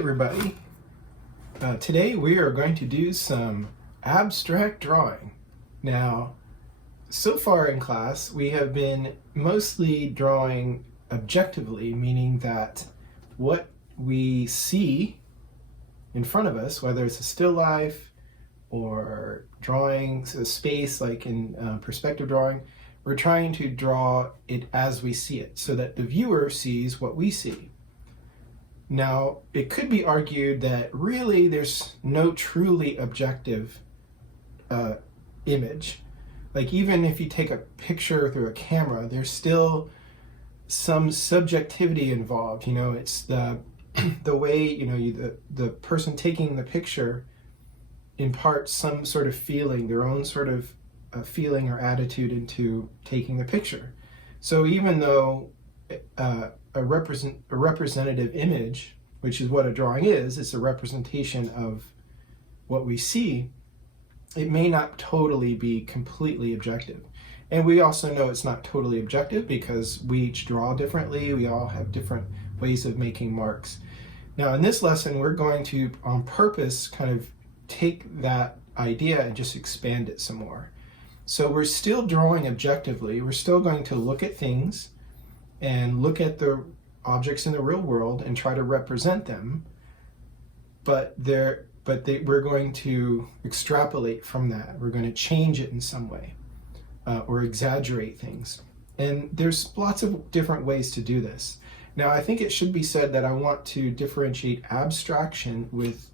everybody. Today we are going to do some abstract drawing. Now, so far in class we have been mostly drawing objectively, meaning that what we see in front of us, whether it's a still life or drawing a space like in perspective drawing, we're trying to draw it as we see it so that the viewer sees what we see. Now, it could be argued that really there's no truly objective image. Like even if you take a picture through a camera, there's still some subjectivity involved. You know, it's the way, the person taking the picture imparts some sort of feeling, their own sort of feeling or attitude into taking the picture. So even though a representative image, which is what a drawing is, it's a representation of what we see, it may not totally be completely objective. And we also know it's not totally objective because we each draw differently, we all have different ways of making marks. Now in this lesson we're going to, on purpose, kind of take that idea and just expand it some more. So we're still drawing objectively, we're still going to look at things and look at the objects in the real world and try to represent them, but we're going to extrapolate from that. We're going to change it in some way or exaggerate things. And there's lots of different ways to do this. Now, I think it should be said that I want to differentiate abstraction with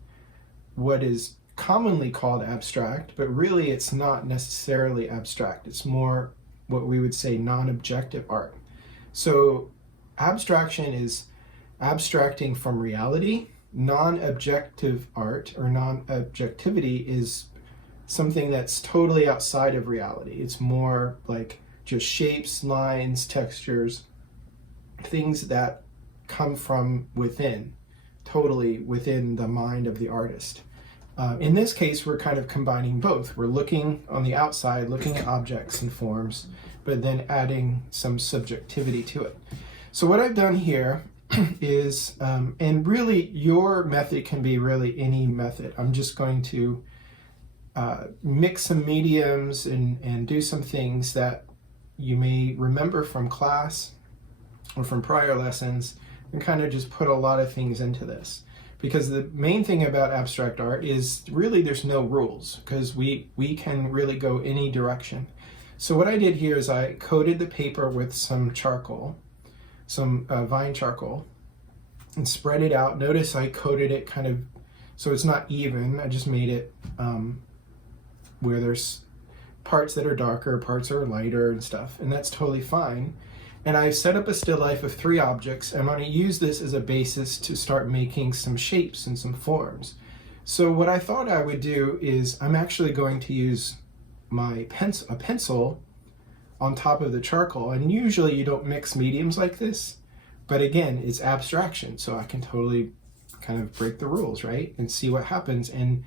what is commonly called abstract, but really it's not necessarily abstract. It's more what we would say non-objective art. So abstraction is abstracting from reality. Non-objective art or non-objectivity is something that's totally outside of reality. It's more like just shapes, lines, textures, things that come from within, totally within the mind of the artist. In this case, we're kind of combining both. We're looking on the outside, looking at objects and forms, but then adding some subjectivity to it. So what I've done here is, and really your method can be really any method. I'm just going to mix some mediums and do some things that you may remember from class or from prior lessons, and kind of just put a lot of things into this. Because the main thing about abstract art is really there's no rules, because we can really go any direction. So what I did here is I coated the paper with some charcoal, some vine charcoal, and spread it out. Notice I coated it kind of so it's not even. I just made it where there's parts that are darker, parts are lighter and stuff, and that's totally fine. And I've set up a still life of 3 objects. I'm going to use this as a basis to start making some shapes and some forms. So what I thought I would do is I'm actually going to use a pencil on top of the charcoal. And usually you don't mix mediums like this, but again, it's abstraction. So I can totally kind of break the rules, right? And see what happens. And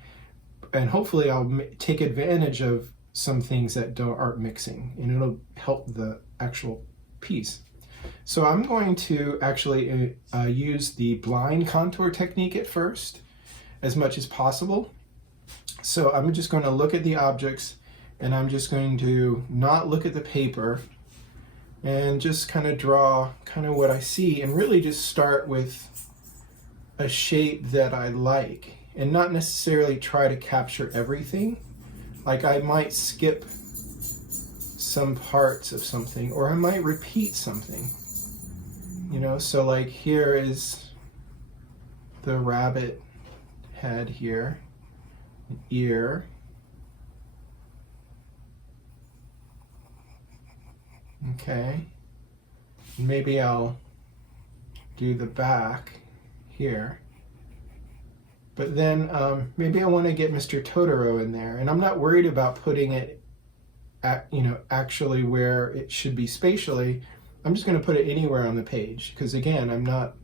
hopefully I'll take advantage of some things that aren't mixing, and it'll help the actual piece. So I'm going to actually use the blind contour technique at first as much as possible. So I'm just going to look at the objects, and I'm just going to not look at the paper and just kind of draw kind of what I see, and really just start with a shape that I like and not necessarily try to capture everything. Like I might skip some parts of something, or I might repeat something, so like here is the rabbit head here, an ear, okay, maybe I'll do the back here, but then maybe I want to get Mr. Totoro in there, and I'm not worried about putting it actually where it should be spatially. I'm just going to put it anywhere on the page, because again, I'm not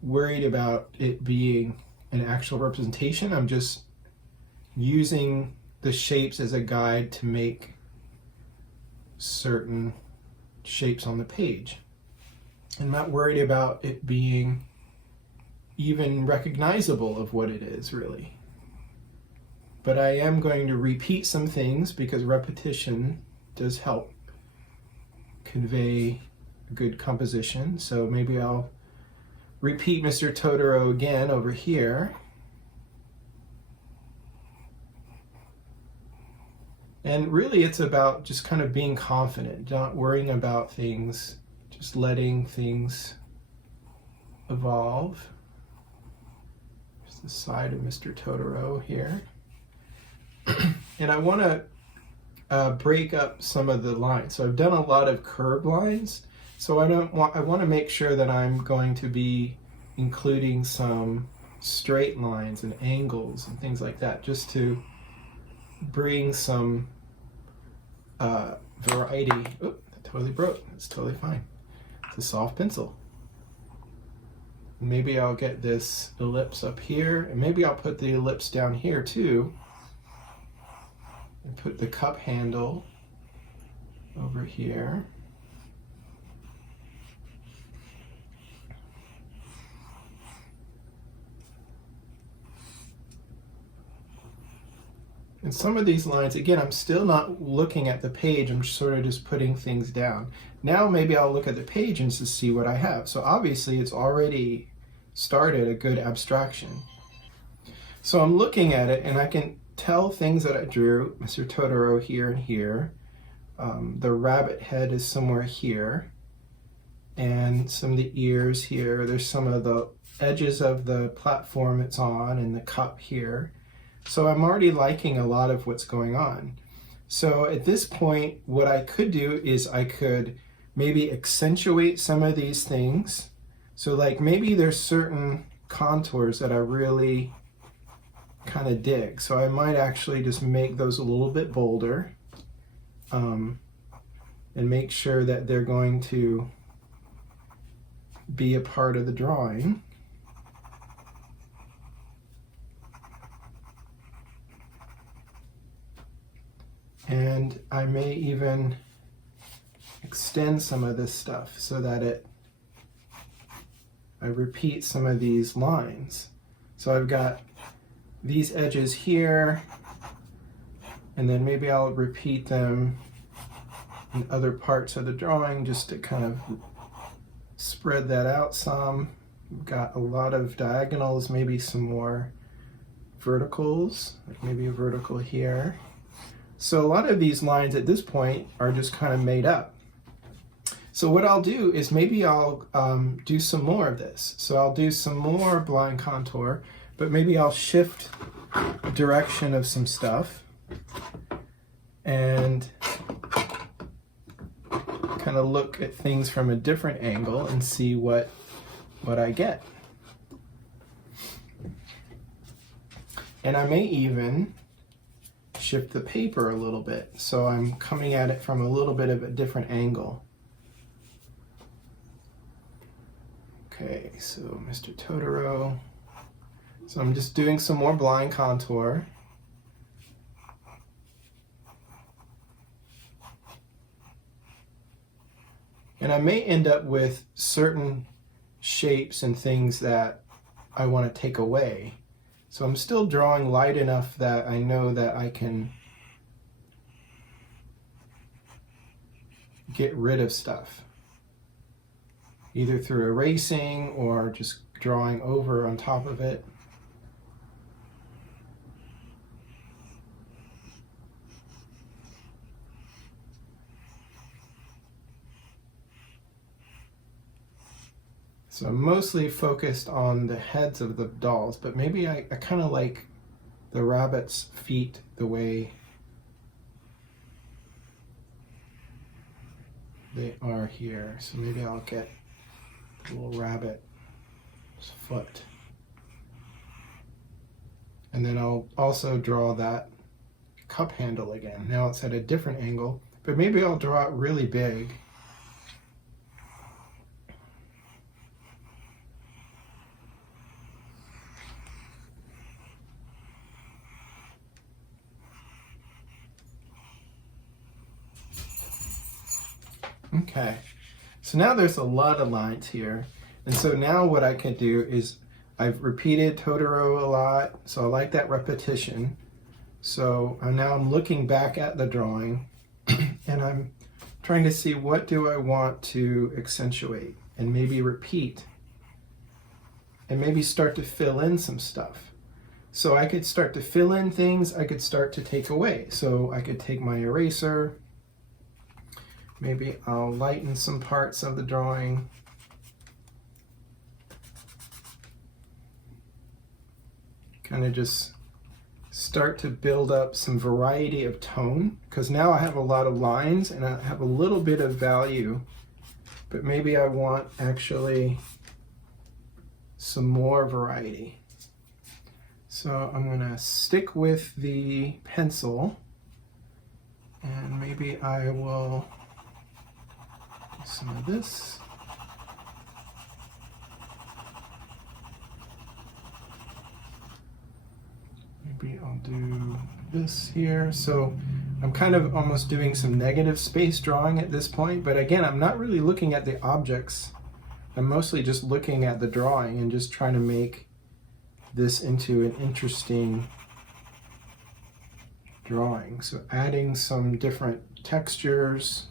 worried about it being an actual representation. I'm just using the shapes as a guide to make certain shapes on the page. I'm not worried about it being even recognizable of what it is, really. But I am going to repeat some things because repetition does help convey a good composition. So maybe I'll repeat Mr. Totoro again over here. And really it's about just kind of being confident, not worrying about things, just letting things evolve. There's the side of Mr. Totoro here. And I want to break up some of the lines. So I've done a lot of curved lines. So I want to make sure that I'm going to be including some straight lines and angles and things like that, just to bring some variety. Oh, that totally broke. It's totally fine. It's a soft pencil. Maybe I'll get this ellipse up here, and maybe I'll put the ellipse down here too, and put the cup handle over here. And some of these lines, again, I'm still not looking at the page, I'm sort of just putting things down. Now maybe I'll look at the page and just see what I have. So obviously it's already started a good abstraction. So I'm looking at it and I can tell things that I drew, Mr. Totoro here and here. The rabbit head is somewhere here, and some of the ears here. There's some of the edges of the platform it's on, and the cup here. So I'm already liking a lot of what's going on. So at this point, what I could do is I could maybe accentuate some of these things. So like maybe there's certain contours that I really kind of dig. So I might actually just make those a little bit bolder, and make sure that they're going to be a part of the drawing. And I may even extend some of this stuff so that I repeat some of these lines. So I've got these edges here, and then maybe I'll repeat them in other parts of the drawing just to kind of spread that out some. We've got a lot of diagonals, maybe some more verticals, like maybe a vertical here. So a lot of these lines at this point are just kind of made up. So what I'll do is maybe I'll do some more of this. So I'll do some more blind contour, but maybe I'll shift the direction of some stuff and kind of look at things from a different angle and see what I get. And I may even shift the paper a little bit, so I'm coming at it from a little bit of a different angle. Okay, so Mr. Totoro. So I'm just doing some more blind contour. And I may end up with certain shapes and things that I want to take away. So I'm still drawing light enough that I know that I can get rid of stuff, either through erasing or just drawing over on top of it. So I'm mostly focused on the heads of the dolls, but maybe I kind of like the rabbit's feet the way they are here. So maybe I'll get the little rabbit's foot. And then I'll also draw that cup handle again. Now it's at a different angle, but maybe I'll draw it really big. Okay, so now there's a lot of lines here. And so now what I can do is I've repeated Totoro a lot, so I like that repetition. So now I'm looking back at the drawing and I'm trying to see what do I want to accentuate and maybe repeat and maybe start to fill in some stuff. So I could start to fill in things, I could start to take away. So I could take my eraser, maybe I'll lighten some parts of the drawing. Kind of just start to build up some variety of tone, because now I have a lot of lines and I have a little bit of value, but maybe I want actually some more variety. So I'm going to stick with the pencil and maybe I will do some of this. Maybe I'll do this here. So I'm kind of almost doing some negative space drawing at this point, but again, I'm not really looking at the objects. I'm mostly just looking at the drawing and just trying to make this into an interesting drawing. So adding some different textures,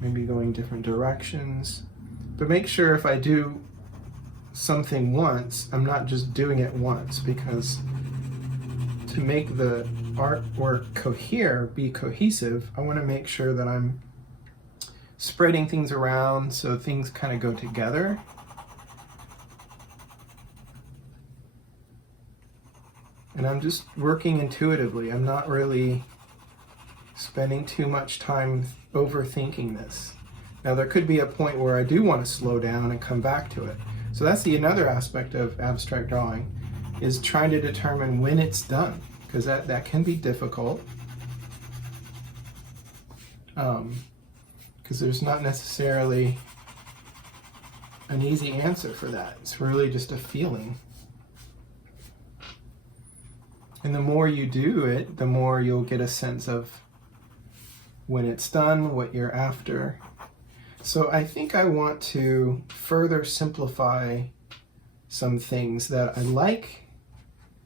maybe going different directions, but make sure if I do something once, I'm not just doing it once, because to make the artwork be cohesive, I want to make sure that I'm spreading things around so things kind of go together. And I'm just working intuitively. I'm not really spending too much time overthinking this. Now there could be a point where I do want to slow down and come back to it. So that's another aspect of abstract drawing, is trying to determine when it's done, because that can be difficult. Because there's not necessarily an easy answer for that. It's really just a feeling. And the more you do it, the more you'll get a sense of when it's done, what you're after. So I think I want to further simplify some things. That I like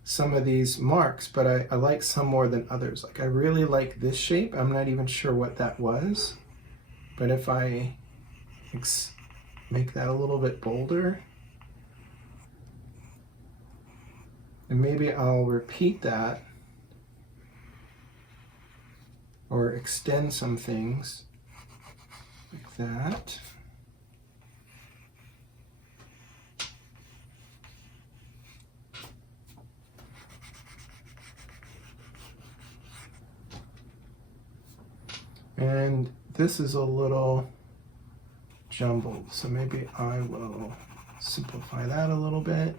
some of these marks, but I like some more than others. Like I really like this shape. I'm not even sure what that was, but if I make that a little bit bolder, and maybe I'll repeat that or extend some things like that. And this is a little jumbled, so maybe I will simplify that a little bit.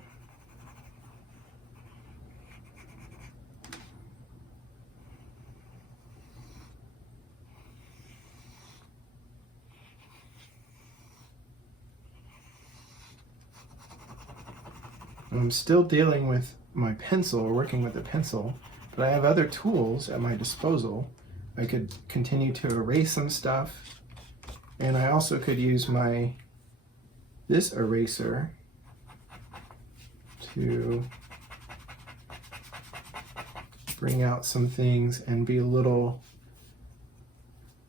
I'm still dealing with my pencil, or working with a pencil, but I have other tools at my disposal. I could continue to erase some stuff, and I also could use this eraser to bring out some things and be a little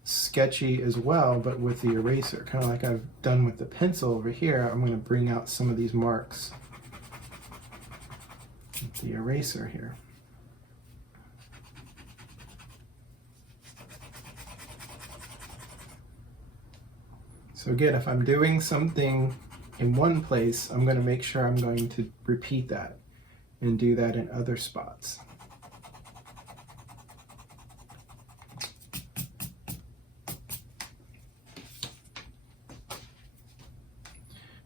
sketchy as well, but with the eraser, kind of like I've done with the pencil over here. I'm going to bring out some of these marks with the eraser here. So again, if I'm doing something in one place, I'm going to make sure I'm going to repeat that and do that in other spots.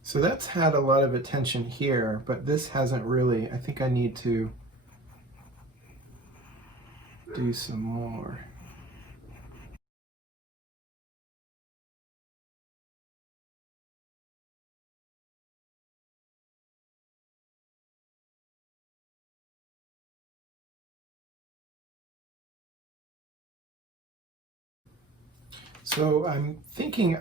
So that's had a lot of attention here, but this hasn't really. I think I need to do some more. So I'm thinking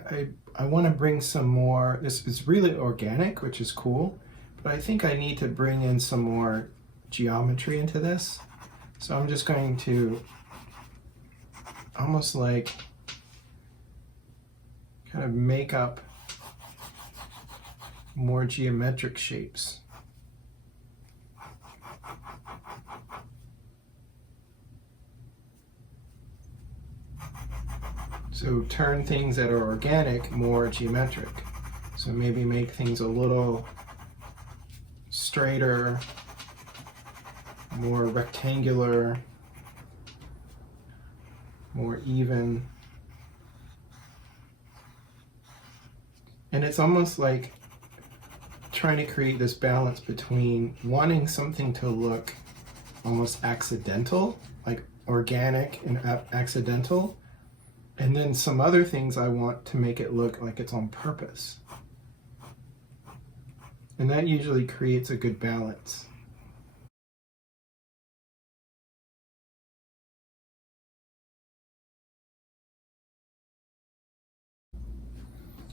I want to bring some more. This is really organic, which is cool, but I think I need to bring in some more geometry into this. So I'm just going to almost like kind of make up more geometric shapes. So turn things that are organic more geometric. So maybe make things a little straighter, more rectangular, more even. And it's almost like trying to create this balance between wanting something to look almost accidental, like organic and accidental, and then some other things I want to make it look like it's on purpose. And that usually creates a good balance.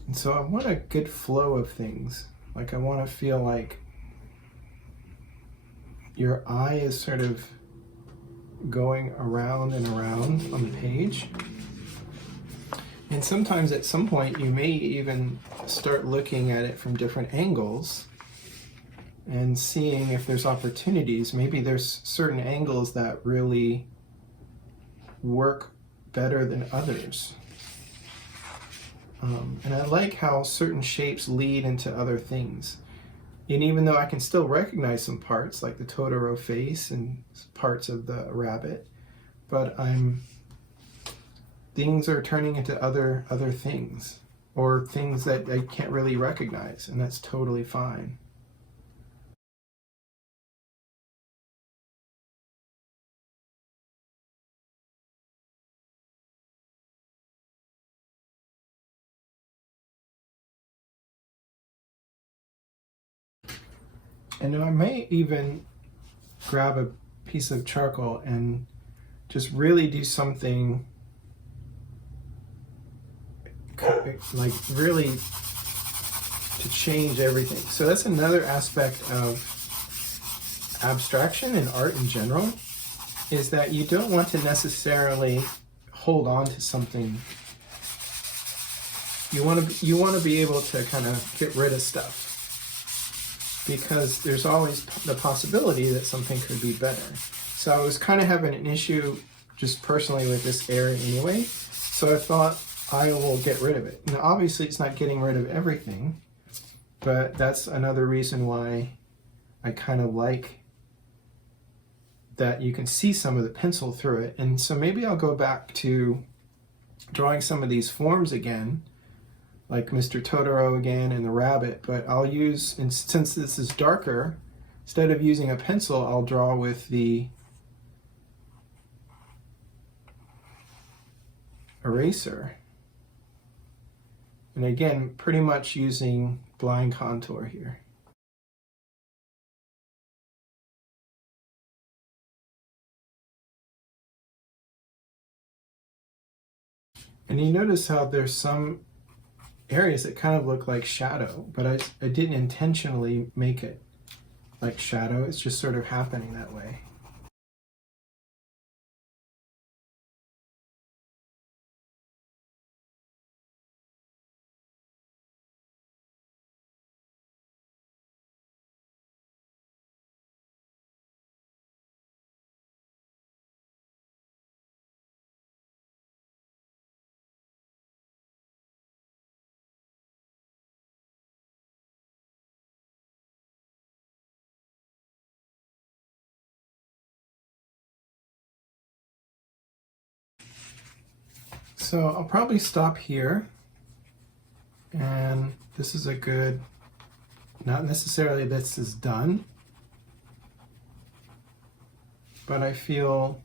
And so I want a good flow of things. Like I want to feel like your eye is sort of going around and around on the page. And sometimes at some point you may even start looking at it from different angles and seeing if there's opportunities. Maybe there's certain angles that really work better than others. And I like how certain shapes lead into other things. And even though I can still recognize some parts, like the Totoro face and parts of the rabbit, but things are turning into other things, or things that I can't really recognize, and that's totally fine. And I may even grab a piece of charcoal and just really do something like really to change everything. So that's another aspect of abstraction and art in general, is that you don't want to necessarily hold on to something. You want to be able to kind of get rid of stuff, because there's always the possibility that something could be better. So I was kind of having an issue just personally with this area anyway, so I thought I will get rid of it. Now obviously it's not getting rid of everything, but that's another reason why I kind of like that you can see some of the pencil through it. And so maybe I'll go back to drawing some of these forms again, like Mr. Totoro again and the rabbit, but I'll use, and since this is darker, instead of using a pencil, I'll draw with the eraser. And again, pretty much using blind contour here. And you notice how there's some areas that kind of look like shadow, but I didn't intentionally make it like shadow. It's just sort of happening that way. So I'll probably stop here, and this is a good, not necessarily this is done, but I feel,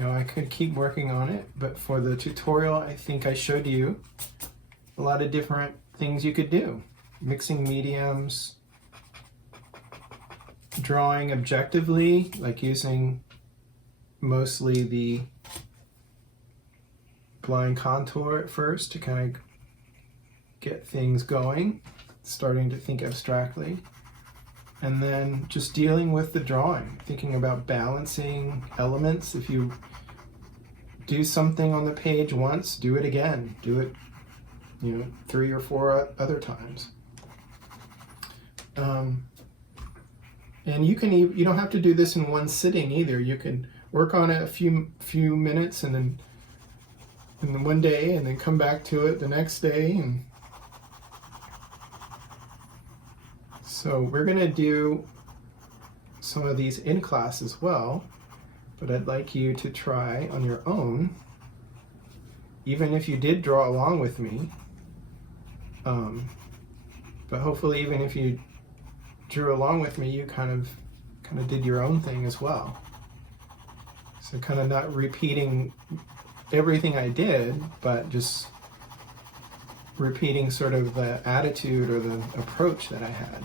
I could keep working on it, but for the tutorial, I think I showed you a lot of different things you could do. Mixing mediums, drawing objectively, like using mostly the blind contour at first to kind of get things going, starting to think abstractly. And then just dealing with the drawing, thinking about balancing elements. If you do something on the page once, do it again. Do it, 3 or 4 other times. And you don't have to do this in one sitting either. You can work on it a few minutes and then one day, and then come back to it the next day. And so we're going to do some of these in class as well, but I'd like you to try on your own, even if you did draw along with me. But hopefully, even if you drew along with me, you kind of did your own thing as well. So kind of not repeating everything I did, but just repeating sort of the attitude or the approach that I had.